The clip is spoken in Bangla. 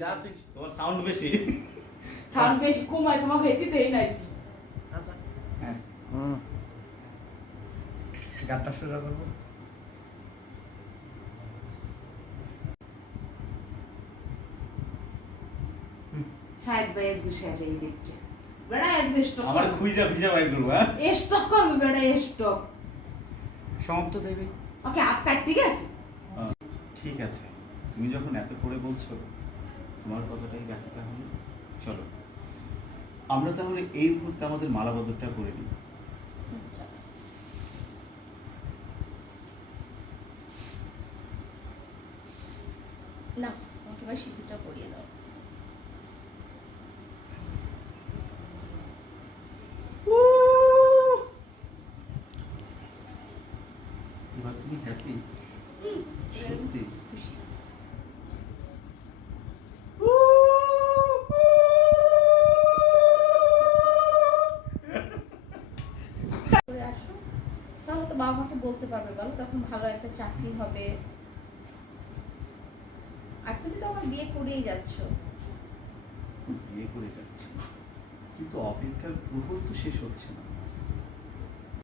যা তুই তোমার সাউন্ড বেশি। সাউন্ড বেশি কমায় তোমাকে হেঁটে দেই নাইছি। আচ্ছা হ্যাঁ গানটা সোজা করবো। শায়দ ভাই আজকে শেষ এই দেখছে বেড়া আজকে স্টক আমার খুঁজা খুঁজা বাইর করবো। হ্যাঁ স্টক করবে বেড়া স্টক সমাপ্ত দেবে। ওকে হাত কাট ঠিক আছে ঠিক আছে, তুমি যখন এত করে বলছো তোমার কথাটাই ব্যাখ্যা তাহলে চলো আমরা তাহলে এই মুহূর্তে আমাদের মালাবদলটা করে নিই। না আমাকে এবার সিঁদুরটা পরিয়ে দাও। এবার তুমি হ্যাপি? সত্যি? খুশি। করে আসো তাহলে তো বাবা মাকে বলতে পারবে, বলো তখন ভালো একটা চাকরি হবে। আর তুমি তো আমার বিয়ে করেই যাচ্ছ। বিয়ে করে যাচ্ছি কিন্তু অপেক্ষার প্রহর তো শেষ হচ্ছে না।